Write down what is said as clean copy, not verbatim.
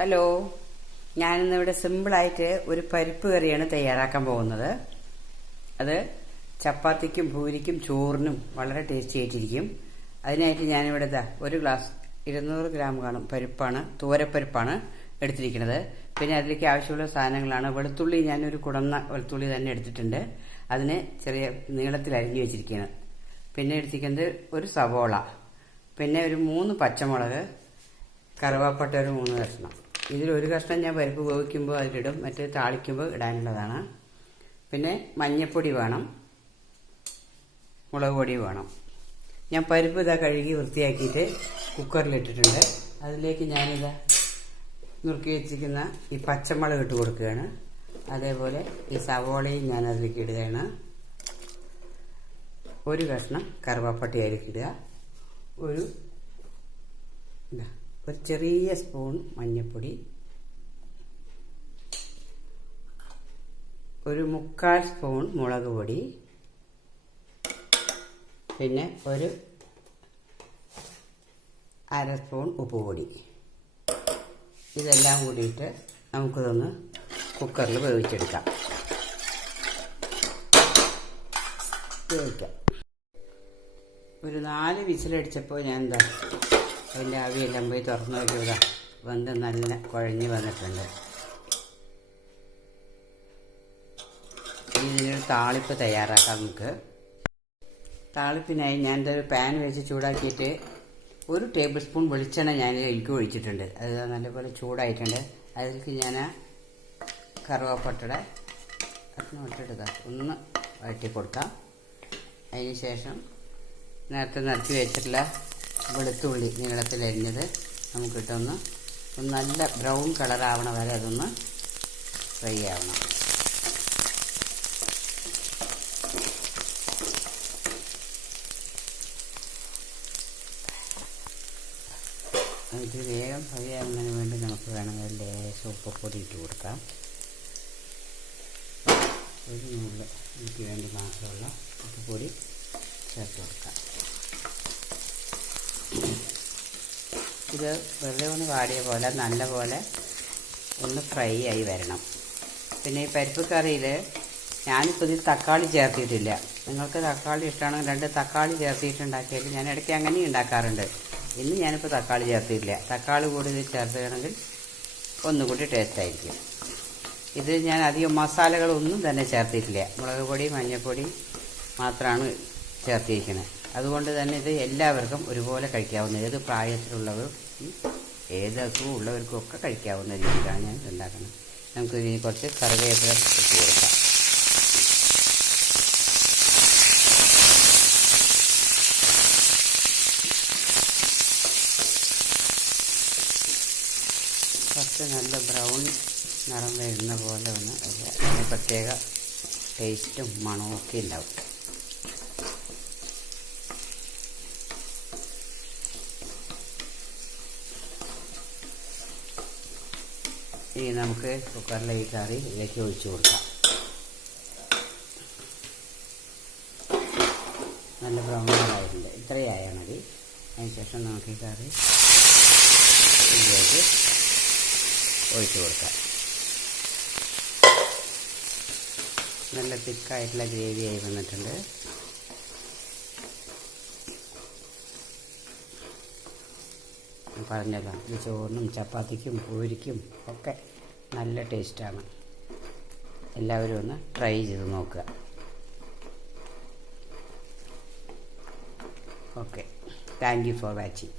Hello, ഞാനിന്നിവിടെ സിമ്പിളായിട്ട് ഒരു പരിപ്പ് കറിയാണ് തയ്യാറാക്കാൻ പോകുന്നത്. അത് ചപ്പാത്തിക്കും പൂരിക്കും ചോറിനും വളരെ ടേസ്റ്റി ആയിട്ടിരിക്കും. അതിനായിട്ട് ഞാനിവിടെ ഒരു ഗ്ലാസ് 200 ഗ്രാം കാണും പരിപ്പാണ്, തൂരപ്പരിപ്പാണ് എടുത്തിരിക്കുന്നത്. പിന്നെ അതിലേക്ക് ആവശ്യമുള്ള സാധനങ്ങളാണ്. വെളുത്തുള്ളി ഞാനൊരു കുടന്ന വെളുത്തുള്ളി തന്നെ എടുത്തിട്ടുണ്ട്. അതിനെ ചെറിയ നീളത്തിൽ അരിഞ്ഞു വെച്ചിരിക്കുകയാണ്. പിന്നെ എടുത്തിരിക്കുന്നത് ഒരു സവോള, പിന്നെ ഒരു 3 പച്ചമുളക്, കറുവാപ്പട്ട ഒരു 3 കഷ്ണം. ഇതിലൊരു കഷ്ണം ഞാൻ പരിപ്പ് വേവിക്കുമ്പോൾ അതിലിടും, മറ്റേ താളിക്കുമ്പോൾ ഇടാനുള്ളതാണ്. പിന്നെ മഞ്ഞൾപ്പൊടി വേണം, മുളക് പൊടി വേണം. ഞാൻ പരിപ്പ് കഴുകി വൃത്തിയാക്കിയിട്ട് കുക്കറിലിട്ടിട്ടുണ്ട്. അതിലേക്ക് ഞാനിതാ നുറുക്കി വെച്ചിരിക്കുന്ന ഈ പച്ചമുളക് ഇട്ട് കൊടുക്കുകയാണ്. അതേപോലെ ഈ സവോളയും ഞാൻ അതിലേക്ക് ഇടുകയാണ്. ഒരു കഷ്ണം കറുവാപ്പട്ട അതിലേക്ക് ഇടുക. ഒരു ചെറിയ സ്പൂൺ മഞ്ഞൾപ്പൊടി, ഒരു 3/4 സ്പൂൺ മുളക് പൊടി, പിന്നെ ഒരു 1/2 സ്പൂൺ ഉപ്പ് പൊടി. ഇതെല്ലാം കൂടിയിട്ട് നമുക്കിതൊന്ന് കുക്കറിൽ വേവിച്ചെടുക്കാം. ഒരു 4 വിസിലടിച്ചപ്പോൾ ഞാൻ അതിൻ്റെ ആവിയെല്ലാം പോയി തുറന്നു നോക്കിയതാ, വെന്ത് നല്ല കുഴഞ്ഞ് വന്നിട്ടുണ്ട്. ഇതിനൊരു താളിപ്പ് തയ്യാറാക്കാം നമുക്ക്. താളിപ്പിനായി ഞാൻ ഒരു പാൻ വെച്ച് ചൂടാക്കിയിട്ട് 1 ടേബിൾ സ്പൂൺ വെളിച്ചെണ്ണ ഞാൻ ഇതിലേക്ക് ഒഴിച്ചിട്ടുണ്ട്. അത് നല്ലപോലെ ചൂടായിട്ടുണ്ട്. അതിലേക്ക് ഞാൻ കറുവാപ്പട്ടയുടെ ഇട്ടെടുക്കാം, ഒന്ന് വഴറ്റി കൊടുക്കാം. അതിന് ശേഷം നേരത്തെ നിറച്ച് വെച്ചിട്ടുള്ള വെളുത്തുള്ളി നീളത്തിലരിഞ്ഞത് നമുക്കിട്ടൊന്ന് നല്ല ബ്രൗൺ കളറാവണ വരെ അതൊന്ന് ഫ്രൈ ആവണം. ഇത് വേഗം ഫ്രൈ ആവുന്നതിന് വേണ്ടി നമുക്ക് വേണമെങ്കിൽ ലേശം ഉപ്പപ്പൊടി ഇട്ട് കൊടുക്കാം. ഒരു നൂല് എനിക്ക് വേണ്ടി മാത്രമുള്ള ഉപ്പുപൊടി ചേർത്ത് കൊടുക്കാം. ഇത് വെറുതെ ഒന്ന് വാടിയ പോലെ നല്ല പോലെ ഒന്ന് ഫ്രൈ ആയി വരണം. പിന്നെ ഈ പരിപ്പ് കറിയിൽ ഞാനിപ്പോൾ ഇതിൽ തക്കാളി ചേർത്തിട്ടില്ല. നിങ്ങൾക്ക് തക്കാളി ഇഷ്ടമാണെങ്കിൽ 2 തക്കാളി ചേർത്തിട്ടുണ്ടാക്കിയാൽ ഞാൻ ഇടയ്ക്ക് അങ്ങനെ ഉണ്ടാക്കാറുണ്ട്. ഇന്ന് ഞാനിപ്പോൾ തക്കാളി ചേർത്തിട്ടില്ല. തക്കാളി കൂടി ഇത് ചേർത്തുകയാണെങ്കിൽ ഒന്നുകൂടി ടേസ്റ്റ് ആയിരിക്കും. ഇത് ഞാൻ അധികം മസാലകളൊന്നും തന്നെ ചേർത്തിട്ടില്ല. മുളക് പൊടി, മഞ്ഞൾപ്പൊടി മാത്രമാണ് ചേർത്തിരിക്കുന്നത്. അതുകൊണ്ട് തന്നെ ഇത് എല്ലാവർക്കും ഒരുപോലെ കഴിക്കാവുന്ന, ഏത് പ്രായത്തിലുള്ളവരും ഏത് അസുഖം ഉള്ളവർക്കും ഒക്കെ കഴിക്കാവുന്ന രീതിയിലാണ് ഞാൻ ഉണ്ടാക്കുന്നത്. നമുക്ക് ഇതിന് കുറച്ച് കറിവേപ്പില ഇട്ട് കൊടുക്കാം. കുറച്ച് നല്ല ബ്രൗൺ നിറം വരുന്ന പോലെ ഒന്ന് അതിന് പ്രത്യേക ടേസ്റ്റും മണവും ഒക്കെ ഉണ്ടാവും. ഇനി നമുക്ക് കുക്കറിലെ ഈ കറി ഇതിലേക്ക് ഒഴിച്ചു കൊടുക്കാം. നല്ല ബ്രൗൺ കളറായിട്ടുണ്ട്. ഇത്രയായാൽ മതി. അതിനുശേഷം നമുക്ക് ഈ കറി ഇതിലേക്ക് ഒഴിച്ചു കൊടുക്കാം. നല്ല തിക്കായിട്ടുള്ള ഗ്രേവിയായി വന്നിട്ടുണ്ട്. പറഞ്ഞല്ലോ, ഇത് ചോറിനും ചപ്പാത്തിക്കും പൂരിക്കും ഒക്കെ നല്ല ടേസ്റ്റാണ്. എല്ലാവരും ഒന്ന് ട്രൈ ചെയ്ത് നോക്കുക. Okay, thank you for watching.